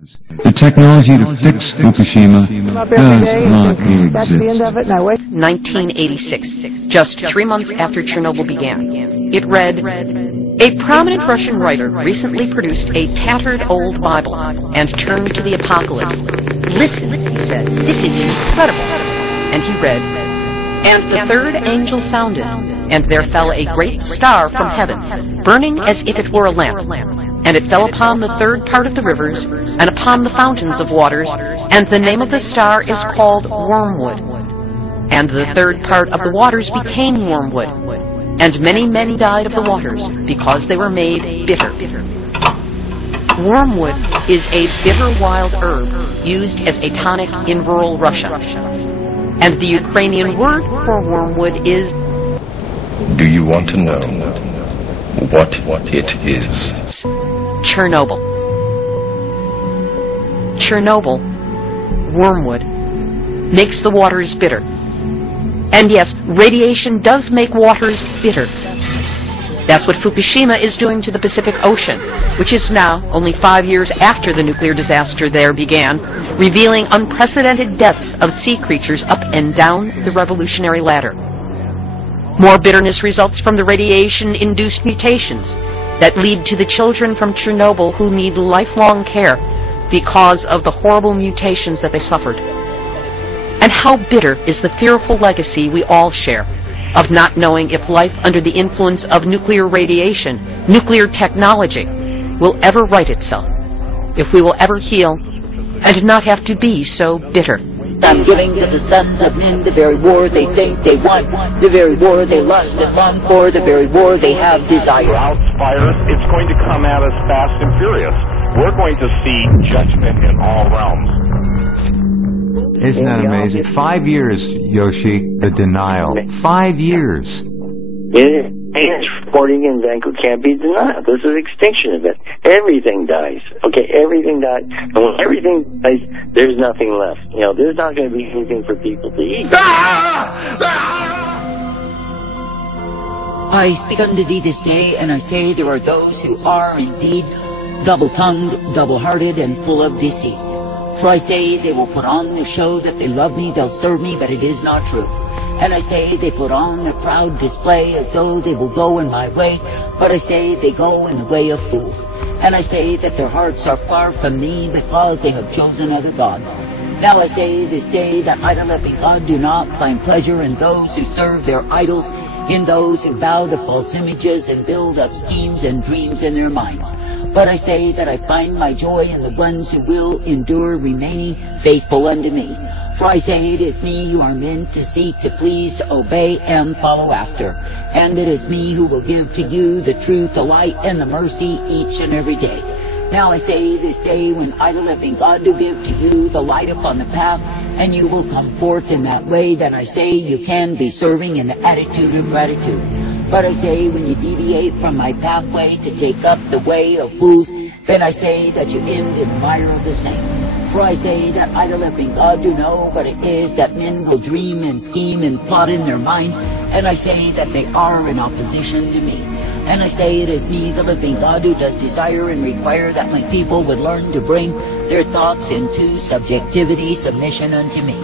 The technology to fix Fukushima does not exist. That's the end of it. No, wait. 1986, just 3 months after Chernobyl began. It read, "A prominent Russian writer recently produced a tattered old Bible and turned to the apocalypse. Listen," he said, "this is incredible." And he read, "And the third angel sounded, and there fell a great star from heaven, burning as if it were a lamp. And it fell upon the third part of the rivers, and upon the fountains of waters, and the name of the star is called Wormwood. And the third part of the waters became wormwood, and many, many died of the waters, because they were made bitter." Wormwood is a bitter wild herb used as a tonic in rural Russia. And the Ukrainian word for wormwood is... Do you want to know what it is? Chernobyl. Chernobyl, wormwood, makes the waters bitter. And yes, radiation does make waters bitter. That's what Fukushima is doing to the Pacific Ocean, which is now, only 5 years after the nuclear disaster there began, revealing unprecedented deaths of sea creatures up and down the revolutionary ladder. More bitterness results from the radiation-induced mutations that lead to the children from Chernobyl who need lifelong care because of the horrible mutations that they suffered. And how bitter is the fearful legacy we all share of not knowing if life under the influence of nuclear radiation, nuclear technology, will ever right itself, if we will ever heal, and not have to be so bitter. I'm giving to the sons of men the very war they think they want, the very war they lust and long for, the very war they have desire. Fire, it's going to come at us fast and furious. We're going to see judgment in all realms. Isn't that amazing? 5 years, Yoshi, the denial. 5 years. Transporting in Vancouver can't be denied. This is extinction event. Everything dies. Okay, everything dies. And when everything dies, there's nothing left. You know, there's not going to be anything for people to eat. I speak unto thee this day, and I say there are those who are indeed double-tongued, double-hearted, and full of deceit. For I say they will put on the show that they love me, they'll serve me, but it is not true. And I say they put on a proud display as though they will go in my way, but I say they go in the way of fools. And I say that their hearts are far from me because they have chosen other gods. Now I say this day that idol-loving God do not find pleasure in those who serve their idols, in those who bow to false images and build up schemes and dreams in their minds. But I say that I find my joy in the ones who will endure, remaining faithful unto me. For I say it is me you are meant to seek, to please, to obey, and follow after. And it is me who will give to you the truth, the light, and the mercy each and every day. Now I say this day when idol-loving God do give to you the light upon the path, and you will come forth in that way, that I say you can be serving in the attitude of gratitude. But I say when you deviate from my pathway to take up the way of fools, then I say that you end in the mire of the same. For I say that idol-loving God do know what it is that men will dream and scheme and plot in their minds, and I say that they are in opposition to me. And I say it is me, the living God, who does desire and require that my people would learn to bring their thoughts into subjectivity, submission unto me.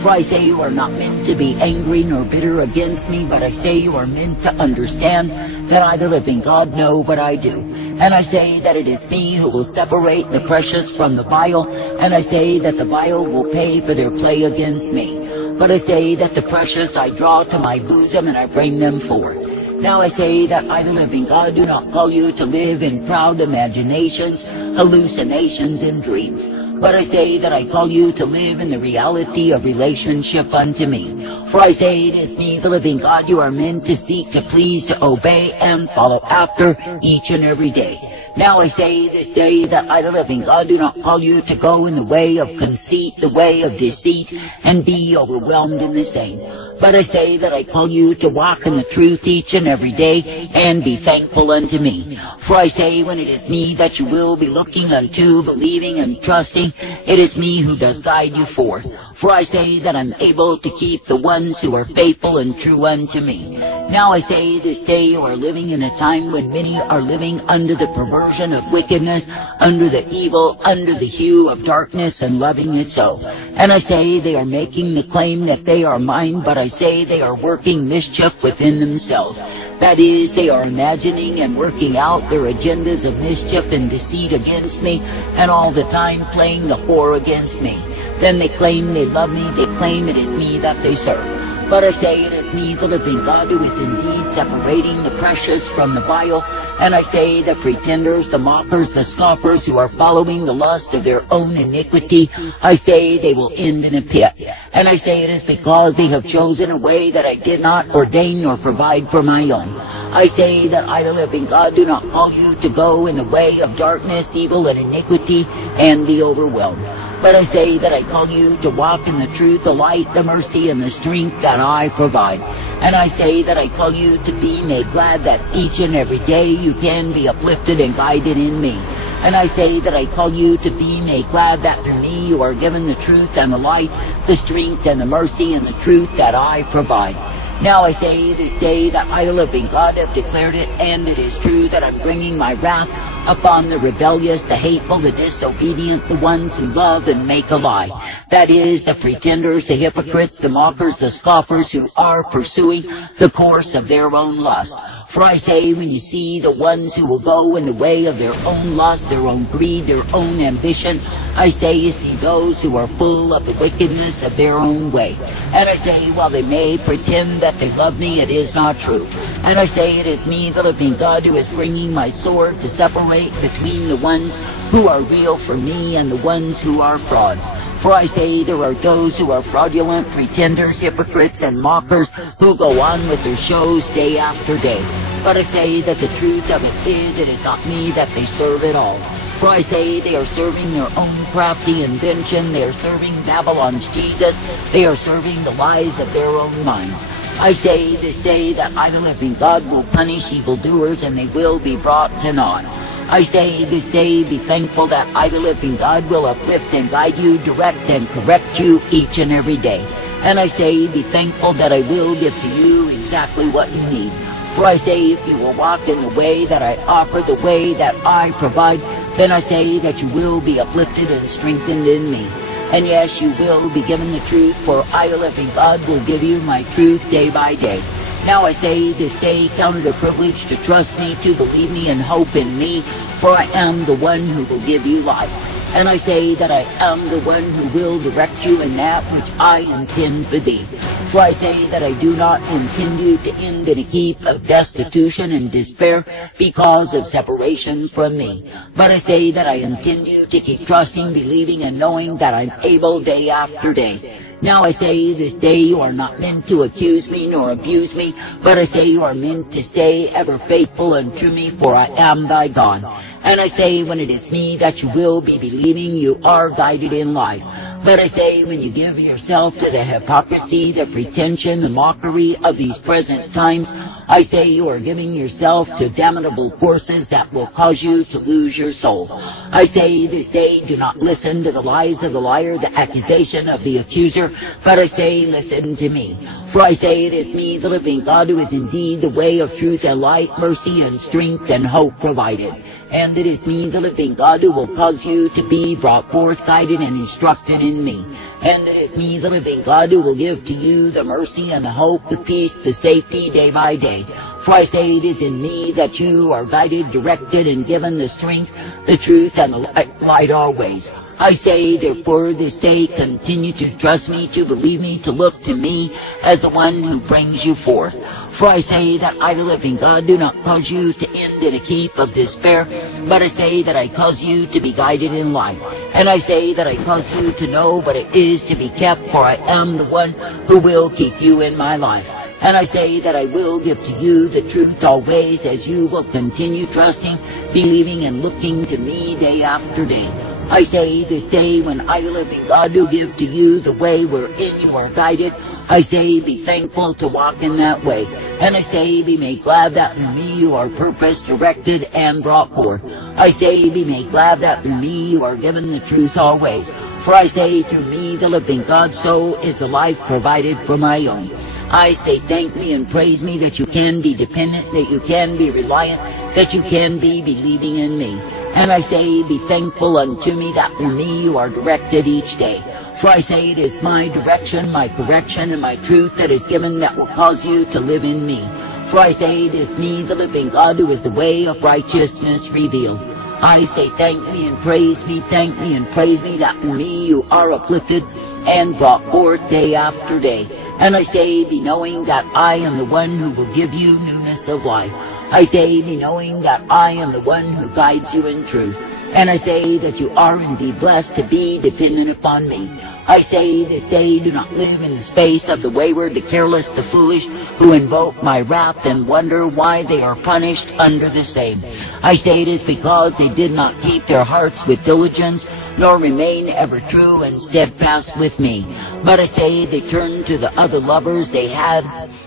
For I say you are not meant to be angry nor bitter against me, but I say you are meant to understand that I, the living God, know what I do. And I say that it is me who will separate the precious from the vile, and I say that the vile will pay for their play against me. But I say that the precious I draw to my bosom, and I bring them forth. Now I say that I, the living God, do not call you to live in proud imaginations, hallucinations, and dreams. But I say that I call you to live in the reality of relationship unto me. For I say it is me, the living God, you are meant to seek, to please, to obey, and follow after each and every day. Now I say this day that I, the living God, do not call you to go in the way of conceit, the way of deceit, and be overwhelmed in the same. But I say that I call you to walk in the truth each and every day, and be thankful unto me. For I say when it is me that you will be looking unto, believing and trusting, it is me who does guide you forth. For I say that I'm able to keep the ones who are faithful and true unto me. Now I say this day you are living in a time when many are living under the perversion of wickedness, under the evil, under the hue of darkness, and loving it so. And I say they are making the claim that they are mine, but I say they are working mischief within themselves. That is, they are imagining and working out their agendas of mischief and deceit against me, and all the time playing the whore against me. Then they claim they love me, they claim it is me that they serve. But I say it is me, the living God, who is indeed separating the precious from the vile. And I say the pretenders, the mockers, the scoffers who are following the lust of their own iniquity, I say they will end in a pit. And I say it is because they have chosen a way that I did not ordain nor provide for my own. I say that I, the living God, do not call you to go in the way of darkness, evil, and iniquity, and be overwhelmed. But I say that I call you to walk in the truth, the light, the mercy, and the strength that I provide. And I say that I call you to be made glad that each and every day you can be uplifted and guided in me. And I say that I call you to be made glad that through me you are given the truth and the light, the strength and the mercy and the truth that I provide. Now I say this day that I, the living God, have declared it, and it is true that I'm bringing my wrath upon the rebellious, the hateful, the disobedient, the ones who love and make a lie. That is, the pretenders, the hypocrites, the mockers, the scoffers who are pursuing the course of their own lust. For I say, when you see the ones who will go in the way of their own lust, their own greed, their own ambition, I say you see those who are full of the wickedness of their own way. And I say, while they may pretend that they love me, it is not true. And I say it is me, the living God, who is bringing my sword to separate between the ones who are real for me and the ones who are frauds. For I say there are those who are fraudulent, pretenders, hypocrites, and mockers who go on with their shows day after day. But I say that the truth of it is not me that they serve at all. For I say they are serving their own crafty invention, they are serving Babylon's Jesus, they are serving the lies of their own minds. I say this day that I, the living God, will punish evildoers, and they will be brought to naught. I say this day, be thankful that I, the living God, will uplift and guide you, direct and correct you each and every day. And I say, be thankful that I will give to you exactly what you need. For I say, if you will walk in the way that I offer, the way that I provide, then I say that you will be uplifted and strengthened in me. And yes, you will be given the truth, for I, the living God, will give you my truth day by day. Now I say this day, count it a privilege to trust me, to believe me, and hope in me, for I am the one who will give you life. And I say that I am the one who will direct you in that which I intend for thee. For I say that I do not intend you to end in a heap of destitution and despair because of separation from me. But I say that I intend you to keep trusting, believing, and knowing that I'm able day after day. Now I say this day you are not meant to accuse me nor abuse me, but I say you are meant to stay ever faithful unto me, for I am thy God. And I say when it is me that you will be believing, you are guided in life. But I say when you give yourself to the hypocrisy, the pretension, the mockery of these present times, I say you are giving yourself to damnable forces that will cause you to lose your soul. I say this day do not listen to the lies of the liar, the accusation of the accuser, but I say listen to me. For I say it is me, the living God, who is indeed the way of truth and light, mercy and strength and hope provided. And it is me, the living God, who will cause you to be brought forth, guided, and instructed in me. And it is me, the living God, who will give to you the mercy and the hope, the peace, the safety day by day. For I say it is in me that you are guided, directed, and given the strength, the truth, and the light always. I say, therefore, this day continue to trust me, to believe me, to look to me as the one who brings you forth. For I say that I, the living God, do not cause you to end in a heap of despair, but I say that I cause you to be guided in life. And I say that I cause you to know what it is to be kept, for I am the one who will keep you in my life. And I say that I will give to you the truth always, as you will continue trusting, believing, and looking to me day after day. I say this day when I, the living God, do give to you the way wherein you are guided, I say, be thankful to walk in that way. And I say, be made glad that in me you are purpose directed and brought forth. I say, be made glad that in me you are given the truth always. For I say, through me the living God, so is the life provided for my own. I say, thank me and praise me that you can be dependent, that you can be reliant, that you can be believing in me. And I say, be thankful unto me that through me you are directed each day. For I say, it is my direction, my correction, and my truth that is given that will cause you to live in me. For I say, it is me, the living God, who is the way of righteousness revealed. I say, thank me and praise me, thank me and praise me that through me you are uplifted and brought forth day after day. And I say, be knowing that I am the one who will give you newness of life. I say, be knowing that I am the one who guides you in truth. And I say that you are indeed blessed to be dependent upon me. I say this day, do not live in the space of the wayward, the careless, the foolish, who invoke my wrath and wonder why they are punished under the same. I say it is because they did not keep their hearts with diligence, nor remain ever true and steadfast with me. But I say they turned to the other lovers they had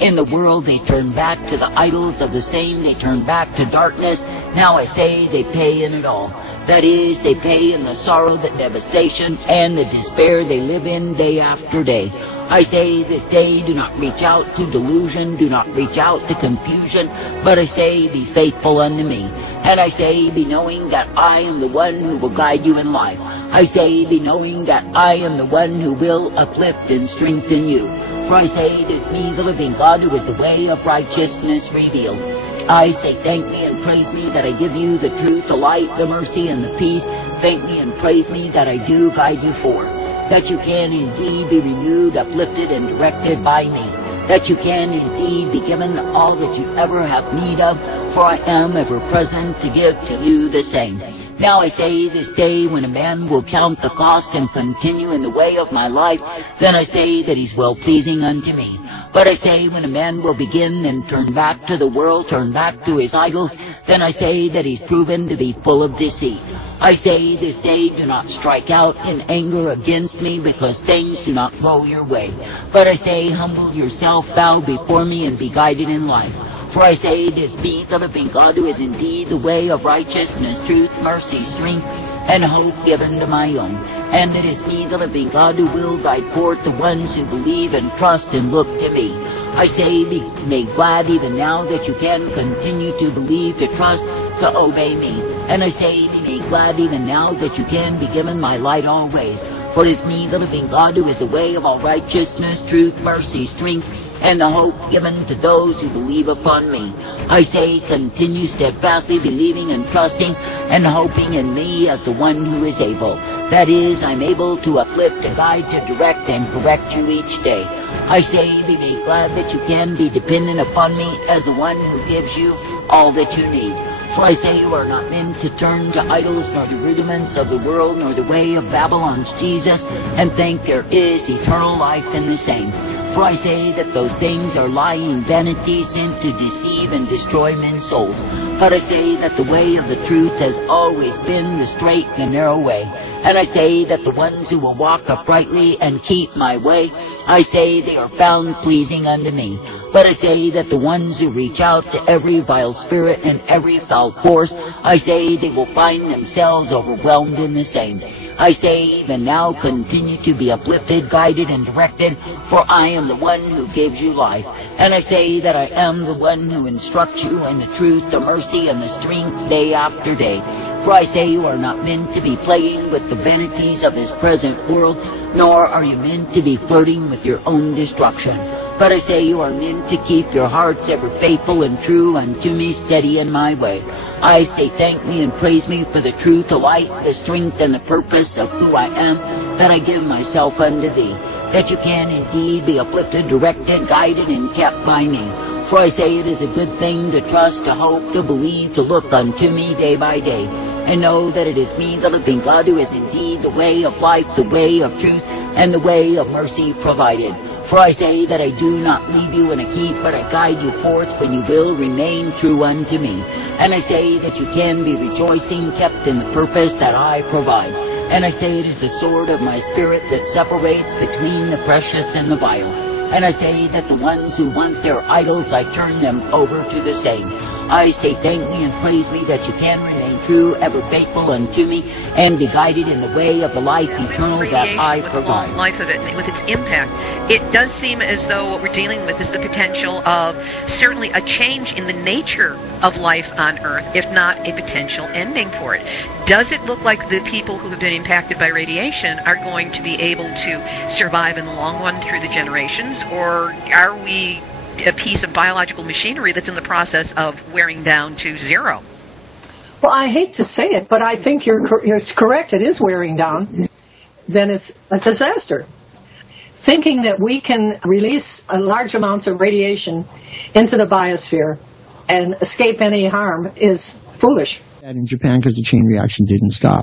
in the world, they turned back to the idols of the same, they turned back to darkness. Now I say they pay in it all. That is, they pay in the sorrow, the devastation, and the despair they live in day after day. I say this day, do not reach out to delusion, do not reach out to confusion, but I say, be faithful unto me. And I say, be knowing that I am the one who will guide you in life. I say, be knowing that I am the one who will uplift and strengthen you. For I say, it is me, the living God, who is the way of righteousness revealed. I say, thank me and praise me that I give you the truth, the light, the mercy, and the peace. Thank me and praise me that I do guide you forth. That you can indeed be renewed, uplifted, and directed by me. That you can indeed be given all that you ever have need of, for I am ever present to give to you the same. Now I say this day, when a man will count the cost and continue in the way of my life, then I say that he's well-pleasing unto me. But I say, when a man will begin and turn back to the world, turn back to his idols, then I say that he's proven to be full of deceit. I say this day, do not strike out in anger against me, because things do not go your way. But I say, humble yourself, bow before me, and be guided in life. For I say, it is me, the living God, who is indeed the way of righteousness, truth, mercy, strength, and hope given to my own. And it is me, the living God, who will guide forth the ones who believe and trust and look to me. I say, be made glad even now that you can continue to believe, to trust, to obey me. And I say, be made glad even now that you can be given my light always. For it is me, the living God, who is the way of all righteousness, truth, mercy, strength, and the hope given to those who believe upon me. I say, continue steadfastly believing and trusting and hoping in me as the one who is able. That is, I'm able to uplift, to guide, to direct, and correct you each day. I say, be made glad that you can be dependent upon me as the one who gives you all that you need. For I say, you are not meant to turn to idols, nor the rudiments of the world, nor the way of Babylon's Jesus, and think there is eternal life in the same. For I say that those things are lying vanities sent to deceive and destroy men's souls. But I say that the way of the truth has always been the straight and narrow way. And I say that the ones who will walk uprightly and keep my way, I say they are found pleasing unto me. But I say that the ones who reach out to every vile spirit and every foul force, I say they will find themselves overwhelmed in the same. I say, even now, continue to be uplifted, guided, and directed, for I am the one who gives you life. And I say that I am the one who instructs you in the truth, the mercy, and the strength day after day. For I say you are not meant to be playing with the vanities of this present world, nor are you meant to be flirting with your own destruction. But I say you are meant to keep your hearts ever faithful and true unto me, steady in my way. I say thank me and praise me for the truth, the light, the strength, and the purpose of who I am, that I give myself unto thee, that you can indeed be uplifted, directed, guided, and kept by me. For I say it is a good thing to trust, to hope, to believe, to look unto me day by day, and know that it is me, the living God, who is indeed the way of life, the way of truth, and the way of mercy provided. For I say that I do not leave you in a heap, but I guide you forth when you will remain true unto me. And I say that you can be rejoicing, kept in the purpose that I provide. And I say it is the sword of my spirit that separates between the precious and the vile. And I say that the ones who want their idols, I turn them over to the same. I say thank me and praise me that you can remain true, ever faithful unto me, and be guided in the way of the life eternal that I with provide. the long life of it, with its impact, it does seem as though what we're dealing with is the potential of certainly a change in the nature of life on Earth, if not a potential ending for it. Does it look like the people who have been impacted by radiation are going to be able to survive in the long run through the generations, or are we a piece of biological machinery that's in the process of wearing down to zero? Well, I hate to say it, but I think it's correct. It is wearing down. Then it's a disaster. Thinking that we can release large amounts of radiation into the biosphere and escape any harm is foolish. In Japan, because the chain reaction didn't stop.